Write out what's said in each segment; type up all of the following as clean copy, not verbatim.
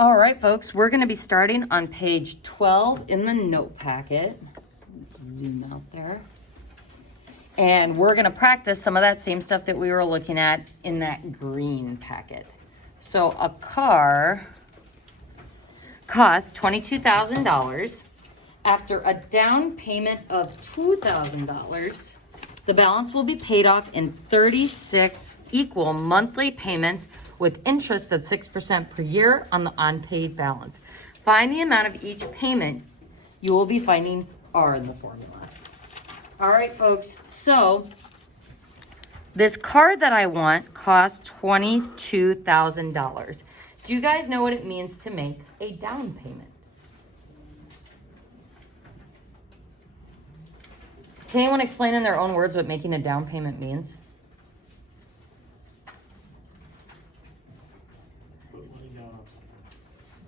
All right, folks, we're going to be starting on page 12 in the note packet. Zoom out there. And we're going to practice some of that same stuff that we were looking at in that green packet. So a car costs $22,000. After a down payment of $2,000, the balance will be paid off in 36 equal monthly payments with interest of 6% per year on the unpaid balance. Find the amount of each payment. You will be finding R in the formula. All right, folks, so this car that I want costs $22,000. Do you guys know what it means to make a down payment? Can anyone explain in their own words what making a down payment means?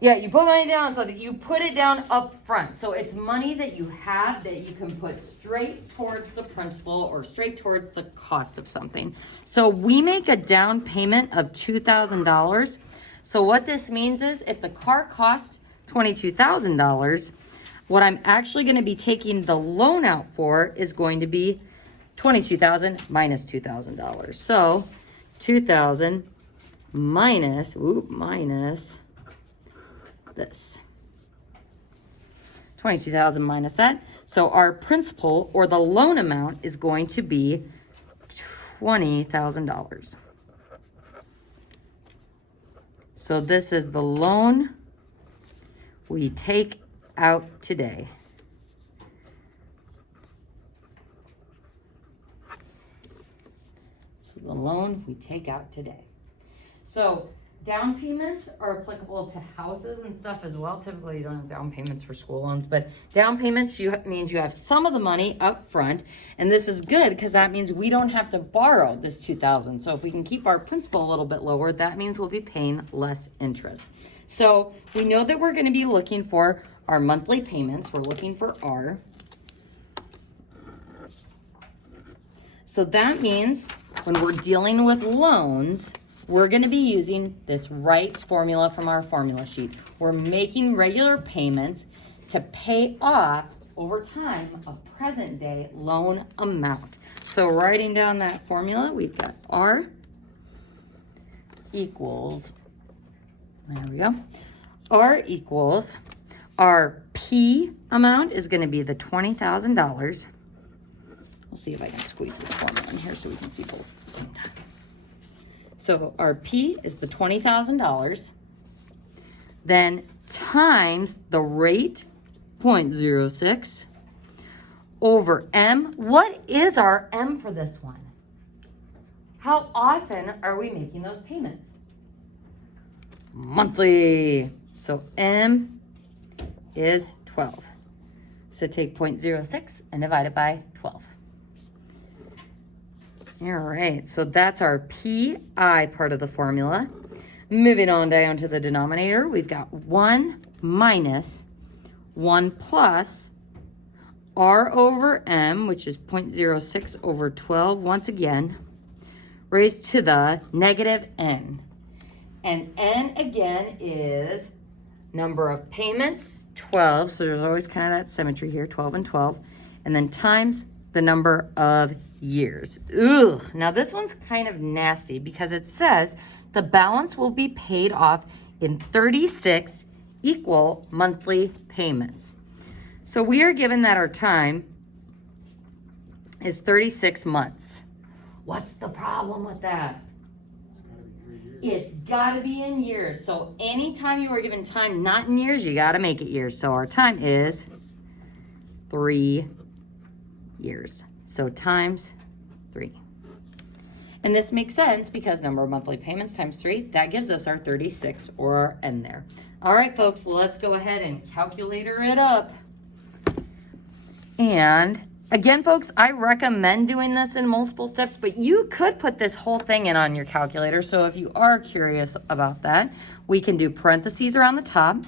Yeah, you put money down on something. You put it down up front. So it's money that you have that you can put straight towards the principal or straight towards the cost of something. So we make a down payment of $2,000. So what this means is if the car costs $22,000, what I'm actually going to be taking the loan out for is going to be $22,000 minus $2,000. So $2,000 minus this. $22,000 minus that. So our principal or the loan amount is going to be $20,000. So this is the loan we take out today. So the loan we take out today. So down payments are applicable to houses and stuff as well. Typically, you don't have down payments for school loans, but down payments means you have some of the money up front, and this is good because that means we don't have to borrow this $2,000. So if we can keep our principal a little bit lower, that means we'll be paying less interest. So we know that we're going to be looking for our monthly payments. We're looking for R. So that means when we're dealing with loans, we're going to be using this right formula from our formula sheet. We're making regular payments to pay off over time a present day loan amount. So writing down that formula, we've got R equals, there we go. R equals, our P amount is going to be the $20,000. We'll see if I can squeeze this formula in here so we can see both at the same time. So our P is the $20,000, then times the rate, 0.06, over M. What is our M for this one? How often are we making those payments? Monthly. So M is 12. So take 0.06 and divide it by 12. All right, so that's our PI part of the formula. Moving on down to the denominator, we've got 1 minus 1 plus R over M, which is 0.06 over 12, once again, raised to the negative N. And N, again, is number of payments, 12, so there's always kind of that symmetry here, 12 and 12, and then times the number of years. Ugh. Now this one's kind of nasty because it says the balance will be paid off in 36 equal monthly payments. So we are given that our time is 36 months. What's the problem with that? It's got to be in years. So anytime you are given time not in years, you got to make it years. So our time is 3 years. So times 3. And this makes sense because number of monthly payments times 3, that gives us our 36 or our N there. All right, folks, let's go ahead and calculator it up. And again, folks, I recommend doing this in multiple steps, but you could put this whole thing in on your calculator. So if you are curious about that, we can do parentheses around the top,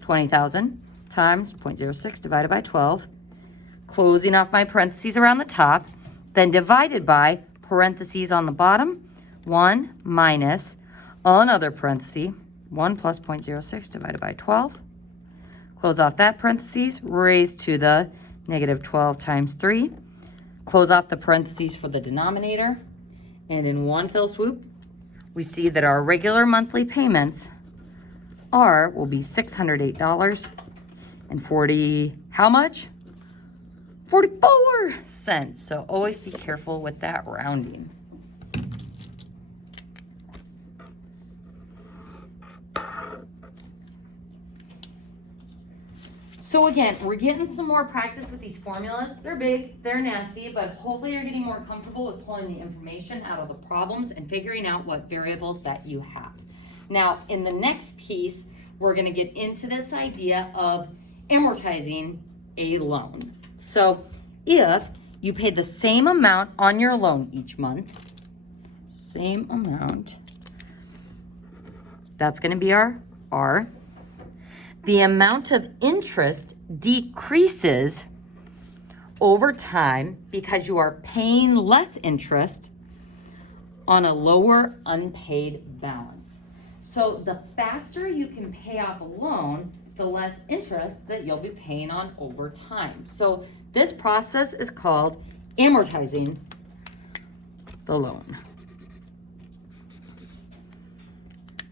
20,000 times 0.06 divided by 12. Closing off my parentheses around the top, then divided by parentheses on the bottom, 1 minus another parenthesis, 1 plus 0.06 divided by 12. Close off that parentheses, raised to the negative 12 times 3. Close off the parentheses for the denominator. And in one fell swoop, we see that our regular monthly payments will be $608.40. How much? 44 cents. So always be careful with that rounding. So again, we're getting some more practice with these formulas. They're big, they're nasty, but hopefully you're getting more comfortable with pulling the information out of the problems and figuring out what variables that you have. Now, in the next piece, we're gonna get into this idea of amortizing a loan. So if you pay the same amount on your loan each month, same amount, that's gonna be our R. The amount of interest decreases over time because you are paying less interest on a lower unpaid balance. So the faster you can pay off a loan, the less interest that you'll be paying on over time. So this process is called amortizing the loan.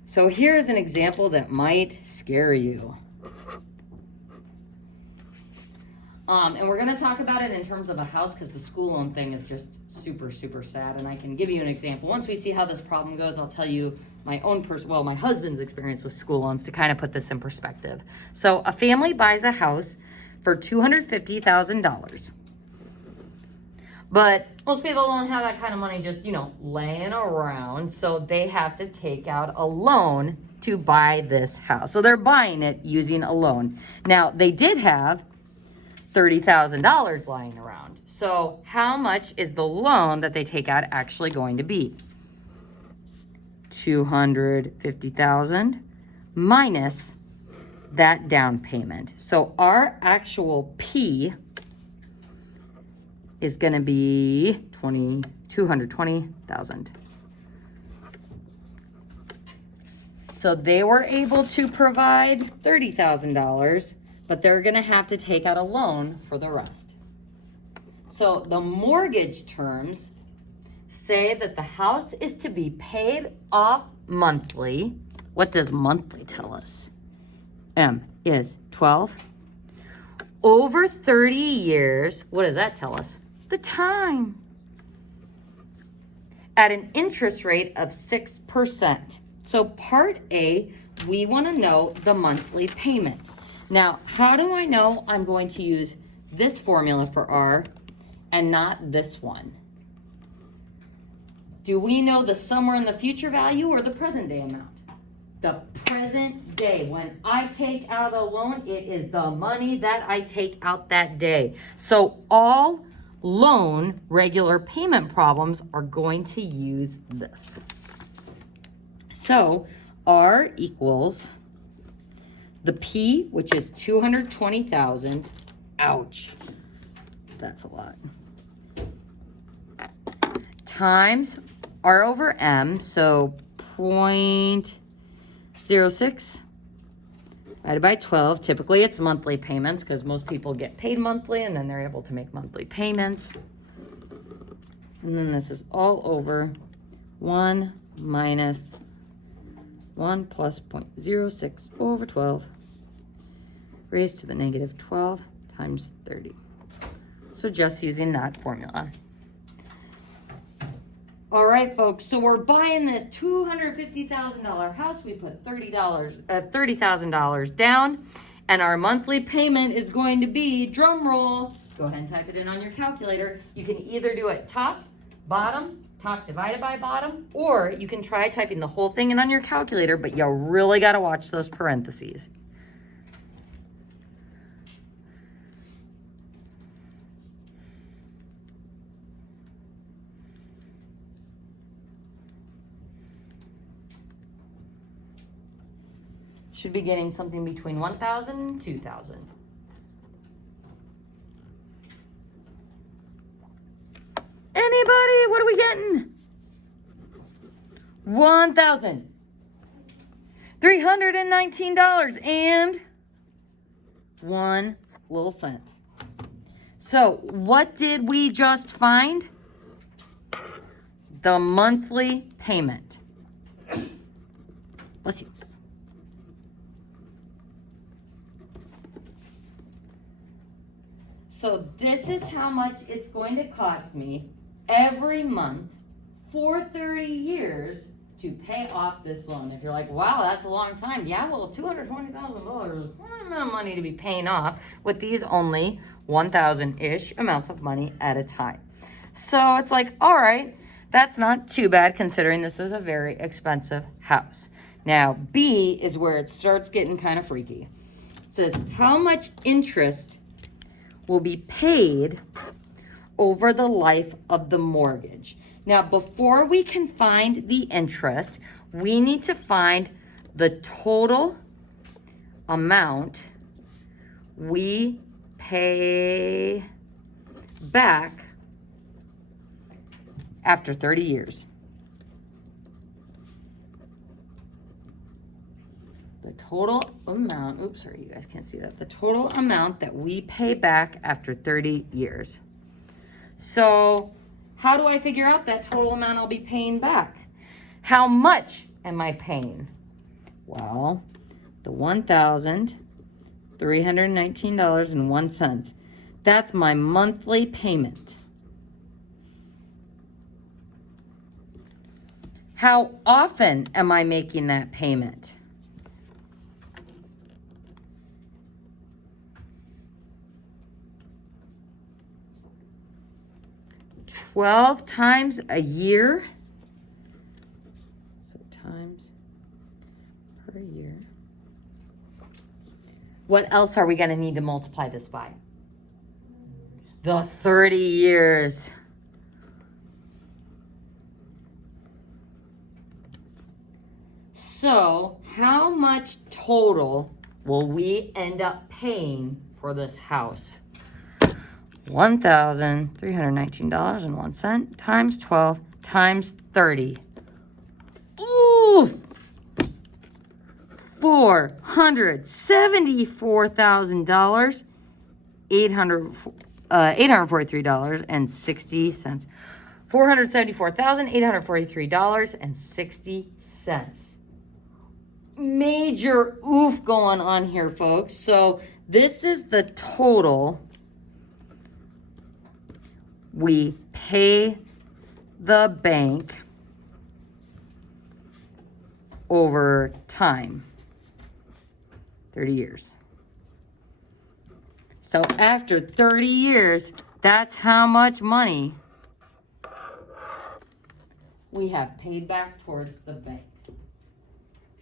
So here's an example that might scare you. And we're going to talk about it in terms of a house because the school loan thing is just super, super sad. And I can give you an example. Once we see how this problem goes, I'll tell you my own my husband's experience with school loans to kind of put this in perspective. So a family buys a house for $250,000. But most people don't have that kind of money just, laying around. So they have to take out a loan to buy this house. So they're buying it using a loan. Now, they did have $30,000 lying around. So how much is the loan that they take out actually going to be? $250,000 minus that down payment. So our actual P is going to be $220,000. So they were able to provide $30,000, but they're going to have to take out a loan for the rest. So the mortgage terms say that the house is to be paid off monthly. What does monthly tell us? M is 12. Over 30 years, what does that tell us? The time. At an interest rate of 6%. So part A, we want to know the monthly payment. Now, how do I know I'm going to use this formula for R and not this one? Do we know the somewhere in the future value or the present day amount? The present day. When I take out a loan, it is the money that I take out that day. So all loan regular payment problems are going to use this. So R equals the P, which is 220,000. Ouch. That's a lot. Times R over M, so 0.06 divided by 12. Typically it's monthly payments because most people get paid monthly and then they're able to make monthly payments. And then this is all over 1 minus 1 plus 0.06 over 12 raised to the negative 12 times 30. So just using that formula. All right, folks, so we're buying this $250,000 house. We put $30,000 down, and our monthly payment is going to be, drum roll, go ahead and type it in on your calculator. You can either do it top, bottom, top divided by bottom, or you can try typing the whole thing in on your calculator, but you really got to watch those parentheses. Should be getting something between 1,000 and 2,000. Anybody? What are we getting? 1,000. $319.01. So what did we just find? The monthly payment. Bless you. So this is how much it's going to cost me every month for 30 years to pay off this loan. If you're like, wow, that's a long time. Yeah, well, $220,000, what amount of money to be paying off with these only 1,000-ish amounts of money at a time. So it's like, all right, that's not too bad considering this is a very expensive house. Now, B is where it starts getting kind of freaky. It says, how much interest will be paid over the life of the mortgage? Now, before we can find the interest, we need to find the total amount we pay back after 30 years. The total amount, oops, sorry, you guys can't see that. The total amount that we pay back after 30 years. So, how do I figure out that total amount I'll be paying back? How much am I paying? Well, the $1,319.01. That's my monthly payment. How often am I making that payment? $12 times a year. So times per year. What else are we going to need to multiply this by? The 30 years. So, how much total will we end up paying for this house? $1,319.01 times 12 times 30. Ooh! $474,000, $843.60. $474,843.60. Major oof going on here, folks. So this is the total we pay the bank over time. 30 years. So after 30 years, that's how much money we have paid back towards the bank.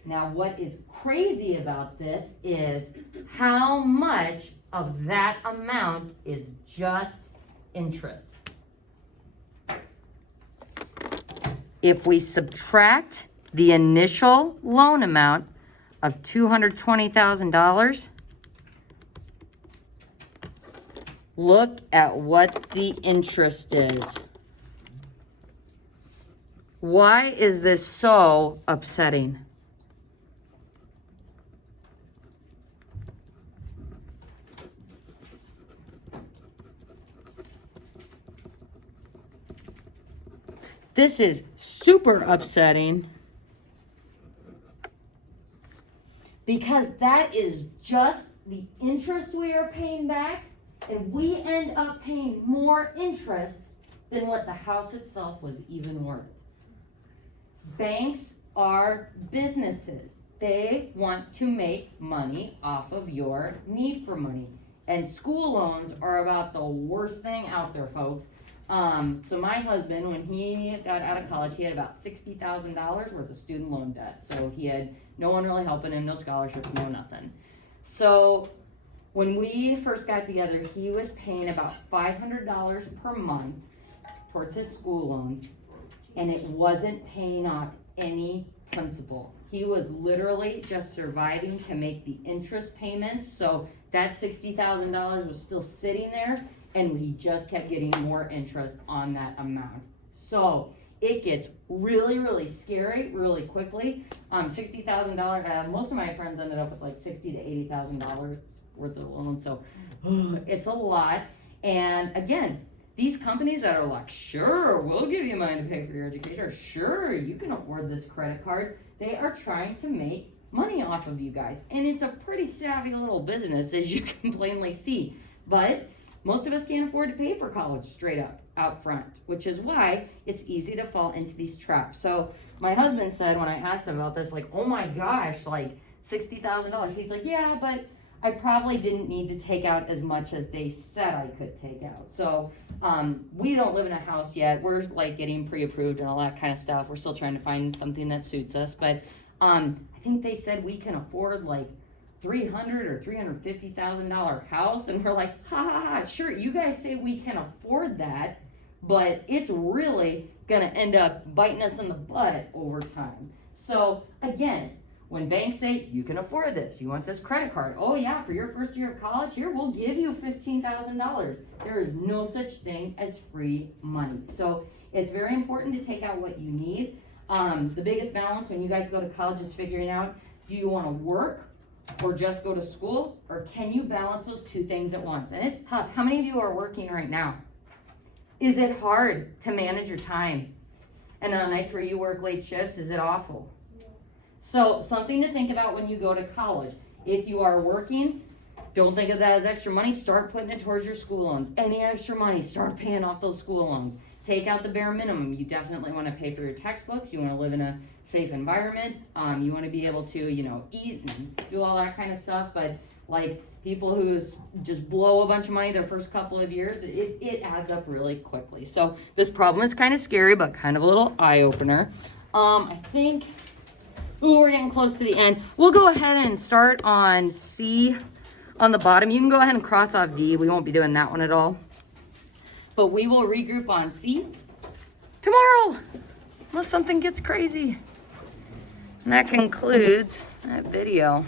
Now, what is crazy about this is how much of that amount is just interest. If we subtract the initial loan amount of $220,000, look at what the interest is. Why is this so upsetting? This is super upsetting because that is just the interest we are paying back, and we end up paying more interest than what the house itself was even worth. Banks are businesses. They want to make money off of your need for money. And school loans are about the worst thing out there, folks. So my husband, when he got out of college, he had about $60,000 worth of student loan debt. So he had no one really helping him, no scholarships, no nothing. So when we first got together, he was paying about $500 per month towards his school loans, and it wasn't paying off any principal. He was literally just surviving to make the interest payments. So that $60,000 was still sitting there, and he just kept getting more interest on that amount. So it gets really, really scary really quickly. $60,000, most of my friends ended up with like $60,000 to $80,000 worth of loans, so it's a lot. And again, these companies that are like, sure, we'll give you money to pay for your education, or sure, you can afford this credit card, they are trying to make money off of you guys. And it's a pretty savvy little business, as you can plainly see. But most of us can't afford to pay for college straight up out front, which is why it's easy to fall into these traps. So my husband said when I asked him about this, like, oh my gosh, like $60,000. He's like, yeah, but I probably didn't need to take out as much as they said I could take out. So we don't live in a house yet. We're like getting pre-approved and all that kind of stuff. We're still trying to find something that suits us. But I think they said we can afford like $300,000 or $350,000 house. And we're like, ha ha ha, sure, you guys say we can afford that, but it's really gonna end up biting us in the butt over time. So again, when banks say, you can afford this, you want this credit card, oh yeah, for your first year of college, here, we'll give you $15,000. There is no such thing as free money. So it's very important to take out what you need. The biggest balance when you guys go to college is figuring out, do you wanna work or just go to school, or can you balance those two things at once? And it's tough. How many of you are working right now? Is it hard to manage your time? And on nights where you work late shifts, is it awful? So something to think about when you go to college. If you are working, don't think of that as extra money. Start putting it towards your school loans. Any extra money, start paying off those school loans. Take out the bare minimum. You definitely want to pay for your textbooks. You want to live in a safe environment. You want to be able to, eat and do all that kind of stuff. But like people who just blow a bunch of money their first couple of years, it adds up really quickly. So this problem is kind of scary, but kind of a little eye-opener. I think... Ooh, we're getting close to the end. We'll go ahead and start on C on the bottom. You can go ahead and cross off D. We won't be doing that one at all. But we will regroup on C tomorrow, unless something gets crazy. And that concludes that video.